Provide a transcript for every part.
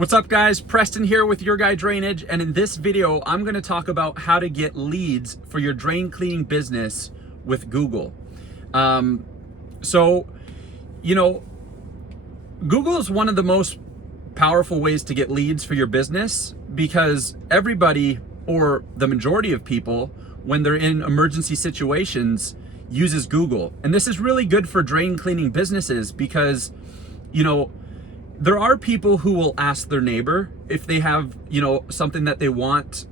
What's up guys, Preston here with Your Guy Drainage, and in this video I'm going to talk about how to get leads for your drain cleaning business with Google. Google is one of the most powerful ways to get leads for your business because everybody, or the majority of people, when they're in emergency situations, uses Google. And this is really good for drain cleaning businesses because, there are people who will ask their neighbor if they have, something that they want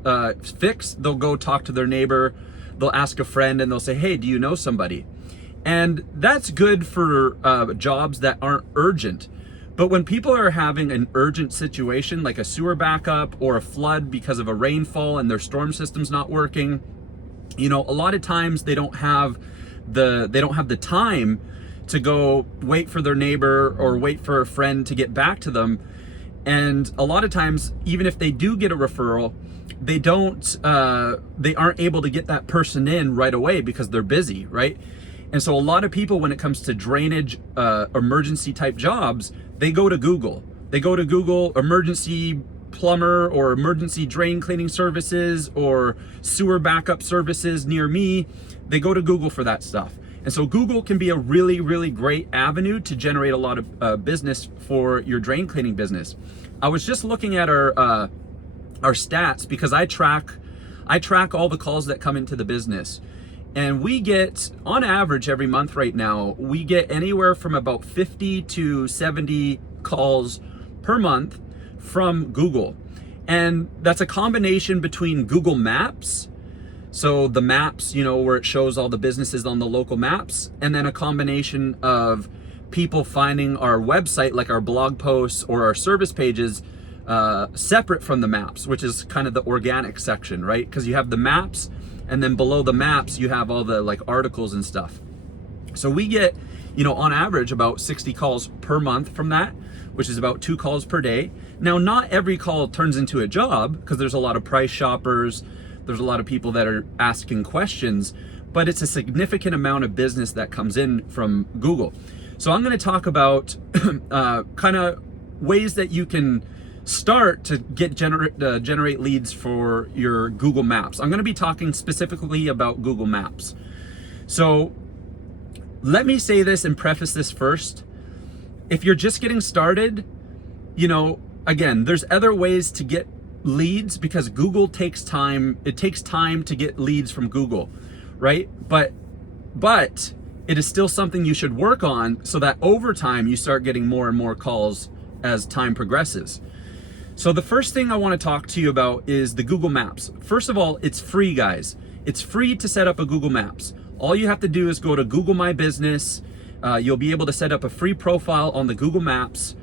fixed. They'll go talk to their neighbor, they'll ask a friend, and they'll say, hey, do you know somebody? And that's good for jobs that aren't urgent. But when people are having an urgent situation, like a sewer backup or a flood because of a rainfall and their storm system's not working, a lot of times they don't have the time to go wait for their neighbor or wait for a friend to get back to them. And a lot of times, even if they do get a referral, they aren't able to get that person in right away because they're busy, right? And so a lot of people, when it comes to drainage, emergency type jobs, they go to Google. They go to Google emergency plumber or emergency drain cleaning services or sewer backup services near me. They go to Google for that stuff. And so Google can be a really, really great avenue to generate a lot of business for your drain cleaning business. I was just looking at our stats because I track all the calls that come into the business. And we get, on average every month right now, we get anywhere from about 50 to 70 calls per month from Google. And that's a combination between Google Maps, so the maps, where it shows all the businesses on the local maps, and then a combination of people finding our website, like our blog posts or our service pages, separate from the maps, which is kind of the organic section, right? Because you have the maps, and then below the maps, you have all the articles and stuff. So we get, on average about 60 calls per month from that, which is about 2 calls per day. Now, not every call turns into a job because there's a lot of price shoppers. There's a lot of people that are asking questions, but it's a significant amount of business that comes in from Google. So I'm going to talk about kind of ways that you can start to get generate leads for your Google Maps. I'm going to be talking specifically about Google Maps. So let me say this and preface this first. If you're just getting started, again, there's other ways to get leads because Google takes time. It takes time to get leads from Google, right? But it is still something you should work on so that over time you start getting more and more calls as time progresses. So the first thing I want to talk to you about is the Google Maps. First of all, it's free, guys. It's free to set up a Google Maps. All you have to do is go to Google My Business. You'll be able to set up a free profile on the Google Maps,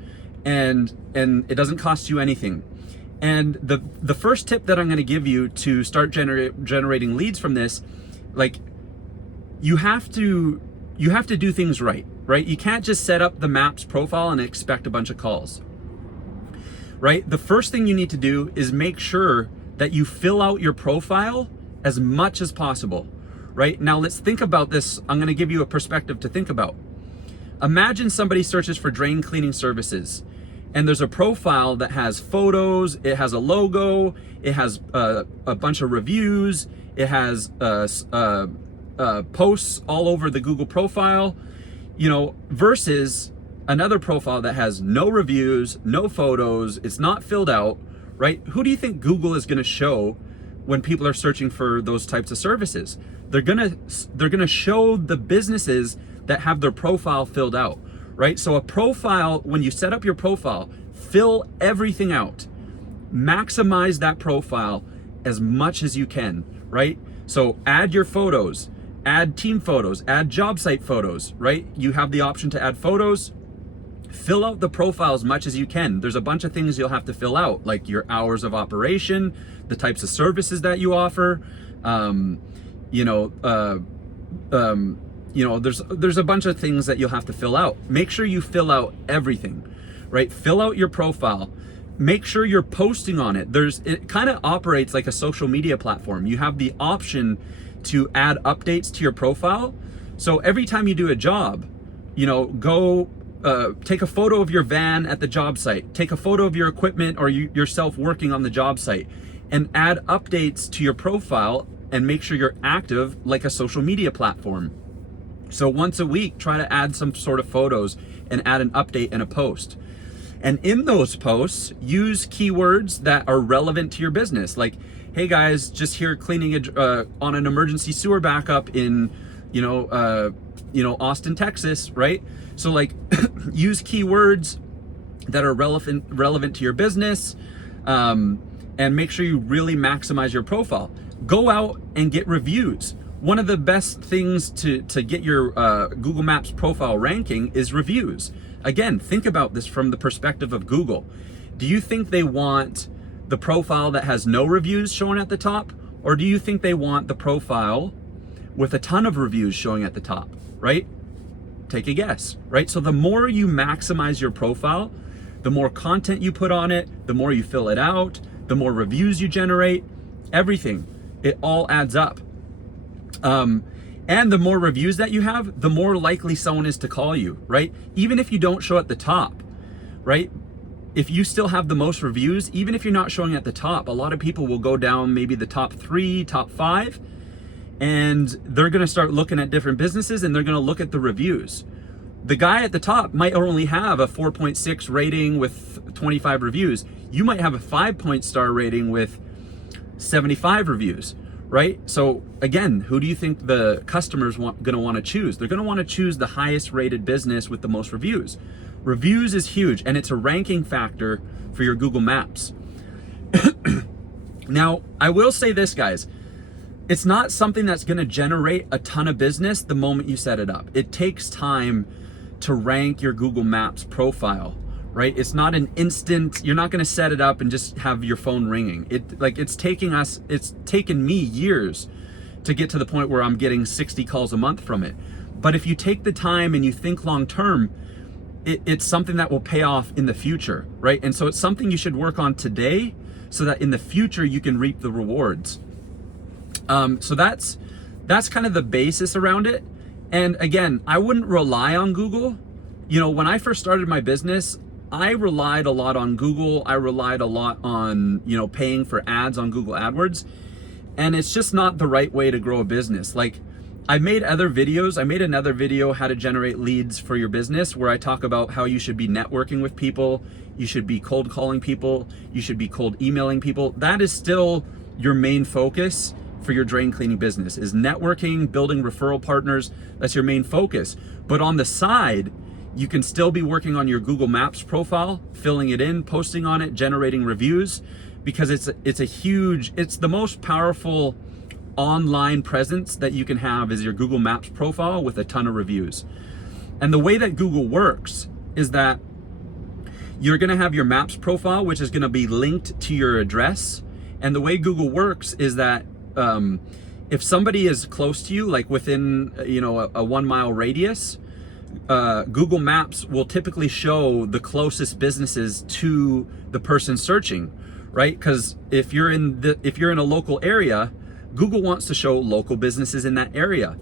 and it doesn't cost you anything. And the first tip that I'm going to give you to start generating leads from this, you have to do things right? You can't just set up the Maps profile and expect a bunch of calls, right? The first thing you need to do is make sure that you fill out your profile as much as possible, right? Now let's think about this. I'm going to give you a perspective to think about. Imagine somebody searches for drain cleaning services, and there's a profile that has photos, it has a logo, it has a bunch of reviews, it has posts all over the Google profile, versus another profile that has no reviews, no photos, it's not filled out, right? Who do you think Google is going to show when people are searching for those types of services? They're gonna show the businesses that have their profile filled out, right? So a profile, when you set up your profile, fill everything out. Maximize that profile as much as you can, right? So add your photos, add team photos, add job site photos, right? You have the option to add photos. Fill out the profile as much as you can. There's a bunch of things you'll have to fill out, like your hours of operation, the types of services that you offer, there's a bunch of things that you'll have to fill out. Make sure you fill out everything, right? Fill out your profile. Make sure you're posting on it. It kind of operates like a social media platform. You have the option to add updates to your profile. So every time you do a job, go take a photo of your van at the job site, take a photo of your equipment or yourself working on the job site, and add updates to your profile and make sure you're active like a social media platform. So once a week, try to add some sort of photos and add an update and a post. And in those posts, use keywords that are relevant to your business. Like, hey guys, just here cleaning on an emergency sewer backup in, Austin, Texas, right? So like, use keywords that are relevant to your business, and make sure you really maximize your profile. Go out and get reviews. One of the best things to get your Google Maps profile ranking is reviews. Again, think about this from the perspective of Google. Do you think they want the profile that has no reviews showing at the top? Or do you think they want the profile with a ton of reviews showing at the top, right? Take a guess, right? So the more you maximize your profile, the more content you put on it, the more you fill it out, the more reviews you generate, everything, it all adds up. And the more reviews that you have, the more likely someone is to call you, right? Even if you don't show at the top, right? If you still have the most reviews, even if you're not showing at the top, a lot of people will go down maybe the top 3, top 5, and they're gonna start looking at different businesses and they're gonna look at the reviews. The guy at the top might only have a 4.6 rating with 25 reviews. You might have a 5 star rating with 75 reviews. Right? So again, who do you think the customers gonna want to choose? They're gonna want to choose the highest rated business with the most reviews. Reviews is huge, and it's a ranking factor for your Google Maps. Now, I will say this, guys. It's not something that's gonna generate a ton of business the moment you set it up. It takes time to rank your Google Maps profile. Right? It's not an instant, you're not gonna set it up and just have your phone ringing. It's taken me years to get to the point where I'm getting 60 calls a month from it. But if you take the time and you think long term, it's something that will pay off in the future, right? And so it's something you should work on today so that in the future you can reap the rewards. So that's kind of the basis around it. And again, I wouldn't rely on Google. When I first started my business, I relied a lot on Google. I relied a lot on, paying for ads on Google AdWords. And it's just not the right way to grow a business. Like, I've made other videos. I made another video, how to generate leads for your business, where I talk about how you should be networking with people. You should be cold calling people. You should be cold emailing people. That is still your main focus for your drain cleaning business, is networking, building referral partners. That's your main focus. But on the side, you can still be working on your Google Maps profile, filling it in, posting on it, generating reviews, because it's the most powerful online presence that you can have is your Google Maps profile with a ton of reviews. And the way that Google works is that you're gonna have your Maps profile, which is gonna be linked to your address. And the way Google works is that if somebody is close to you, like within a 1 mile radius, Google Maps will typically show the closest businesses to the person searching, right? Because if you're in a local area, Google wants to show local businesses in that area.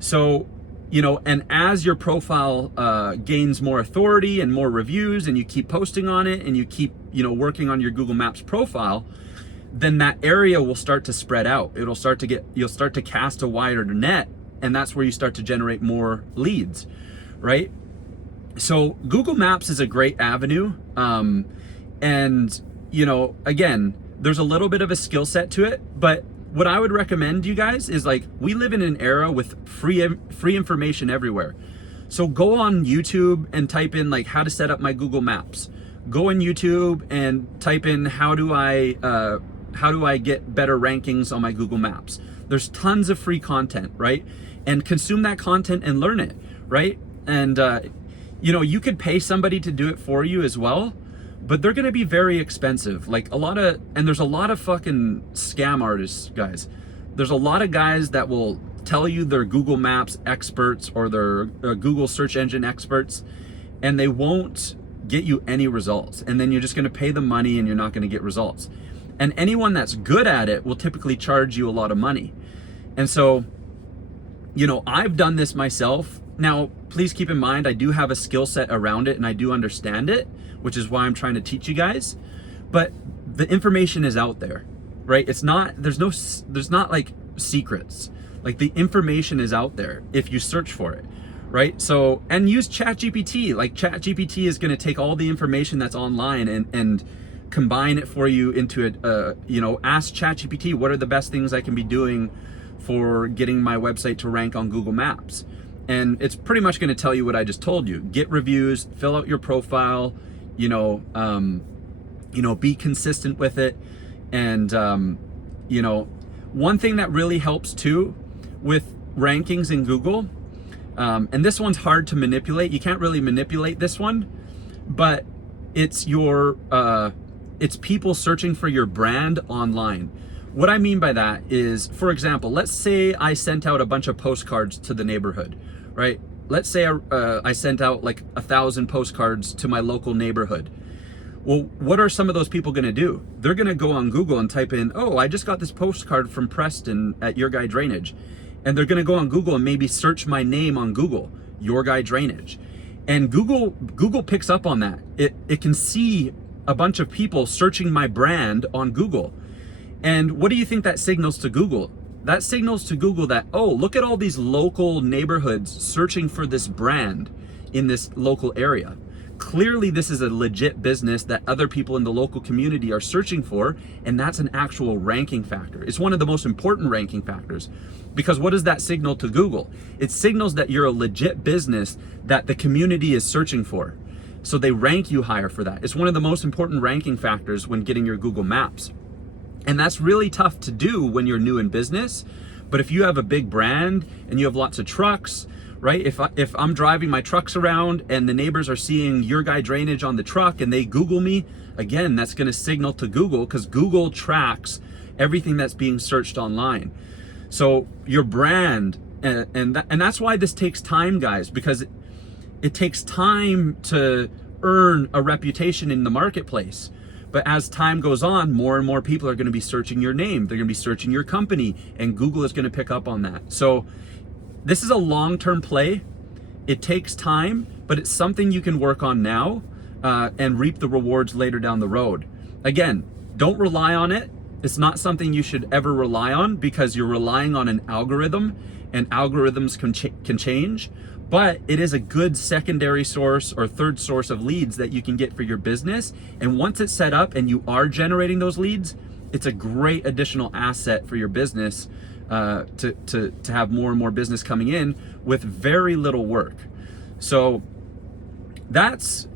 So, and as your profile gains more authority and more reviews, and you keep posting on it, and you keep working on your Google Maps profile, then that area will start to spread out. You'll start to cast a wider net, and that's where you start to generate more leads. Right? So Google Maps is a great avenue. And, again, there's a little bit of a skill set to it, but what I would recommend you guys is, like, we live in an era with free information everywhere. So go on YouTube and type in, like, how to set up my Google Maps. Go on YouTube and type in how do I get better rankings on my Google Maps. There's tons of free content, right? And consume that content and learn it, right? And, you could pay somebody to do it for you as well, but they're going to be very expensive. Like and there's a lot of fucking scam artists, guys. There's a lot of guys that will tell you they're Google Maps experts or they're Google search engine experts, and they won't get you any results. And then you're just going to pay them money and you're not going to get results. And anyone that's good at it will typically charge you a lot of money. And so, I've done this myself. Now, please keep in mind, I do have a skill set around it and I do understand it, which is why I'm trying to teach you guys. But the information is out there, right? It's not, there's not like secrets. Like the information is out there if you search for it, right? So, and use ChatGPT. Like ChatGPT is going to take all the information that's online and combine it for you into ask ChatGPT, what are the best things I can be doing for getting my website to rank on Google Maps? And it's pretty much going to tell you what I just told you. Get reviews, fill out your profile, be consistent with it. And, one thing that really helps too with rankings in Google, and this one's hard to manipulate. You can't really manipulate this one, but it's it's people searching for your brand online. What I mean by that is, for example, let's say I sent out a bunch of postcards to the neighborhood, right? Let's say I sent out like 1,000 postcards to my local neighborhood. Well, what are some of those people gonna do? They're gonna go on Google and type in, oh, I just got this postcard from Preston at Your Guy Drainage. And they're gonna go on Google and maybe search my name on Google, Your Guy Drainage. And Google picks up on that. It can see a bunch of people searching my brand on Google. And what do you think that signals to Google? That signals to Google that, oh, look at all these local neighborhoods searching for this brand in this local area. Clearly, this is a legit business that other people in the local community are searching for, and that's an actual ranking factor. It's one of the most important ranking factors, because what does that signal to Google? It signals that you're a legit business that the community is searching for. So they rank you higher for that. It's one of the most important ranking factors when getting your Google Maps. And that's really tough to do when you're new in business. But if you have a big brand and you have lots of trucks, right? If I'm driving my trucks around and the neighbors are seeing Your Guy Drainage on the truck and they Google me, again, that's going to signal to Google, because Google tracks everything that's being searched online. So your brand, and that's why this takes time, guys, because it takes time to earn a reputation in the marketplace. But as time goes on, more and more people are going to be searching your name. They're going to be searching your company, and Google is going to pick up on that. So this is a long-term play. It takes time, but it's something you can work on now and reap the rewards later down the road. Again, don't rely on it. It's not something you should ever rely on, because you're relying on an algorithm, and algorithms can change. But it is a good secondary source or third source of leads that you can get for your business. And once it's set up and you are generating those leads, it's a great additional asset for your business to have more and more business coming in with very little work. So that's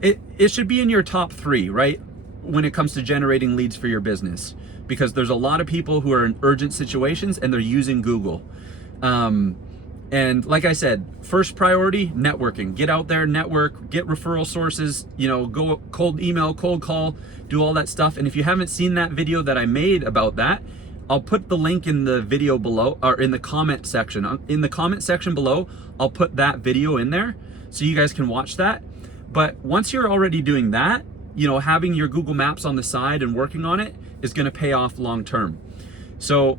it should be in your top 3, right? When it comes to generating leads for your business, because there's a lot of people who are in urgent situations and they're using Google. And like I said, first priority, networking. Get out there, network, get referral sources, go cold email, cold call, do all that stuff. And if you haven't seen that video that I made about that, I'll put the link in the video below, or in the comment section. In the comment section below, I'll put that video in there so you guys can watch that. But once you're already doing that, having your Google Maps on the side and working on it is going to pay off long term. So,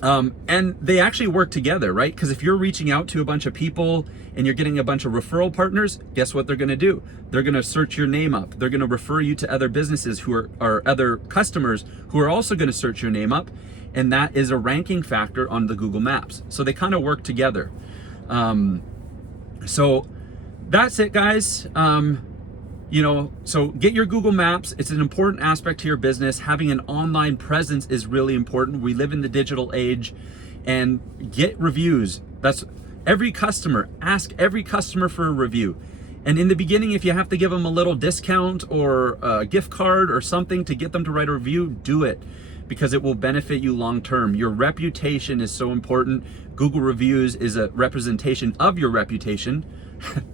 and they actually work together, right? Because if you're reaching out to a bunch of people and you're getting a bunch of referral partners, guess what they're going to do? They're going to search your name up. They're going to refer you to other businesses who are other customers who are also going to search your name up. And that is a ranking factor on the Google Maps. So they kind of work together. So that's it, guys. So get your Google Maps. It's an important aspect to your business. Having an online presence is really important. We live in the digital age, and get reviews. That's every customer. Ask every customer for a review. And in the beginning, if you have to give them a little discount or a gift card or something to get them to write a review, do it, because it will benefit you long term. Your reputation is so important. Google reviews is a representation of your reputation.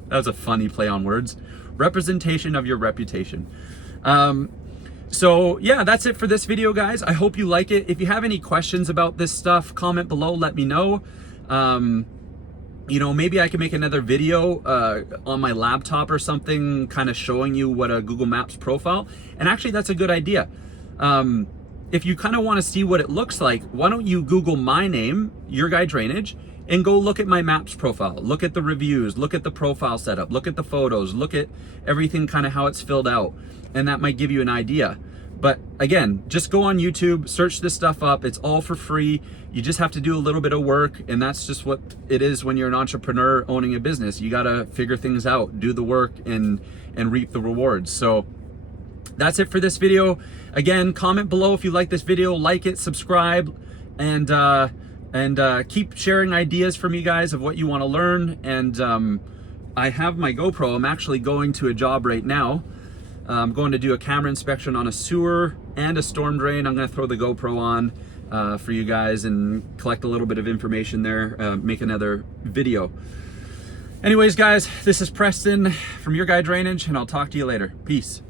That was a funny play on words. Representation of your reputation. So yeah, that's it for this video, guys. I hope you like it. If you have any questions about this stuff, comment below, let me know. Maybe I can make another video on my laptop or something, kind of showing you what a Google Maps profile. And actually, that's a good idea. if you kind of want to see what it looks like, why don't you Google my name, Your Guy Drainage, and go look at my maps profile, look at the reviews, look at the profile setup, look at the photos, look at everything, kind of how it's filled out, and that might give you an idea. But again, just go on YouTube, search this stuff up. It's all for free. You just have to do a little bit of work, and that's just what it is when you're an entrepreneur owning a business. You gotta figure things out, do the work, and reap the rewards. So that's it for this video. Again, comment below if you like this video, like it, subscribe, and keep sharing ideas from you guys of what you want to learn. And I have my GoPro. I'm actually going to a job right now. I'm going to do a camera inspection on a sewer and a storm drain. I'm going to throw the GoPro on for you guys and collect a little bit of information there, make another video. Anyways, guys, this is Preston from Your Guy Drainage, and I'll talk to you later. Peace.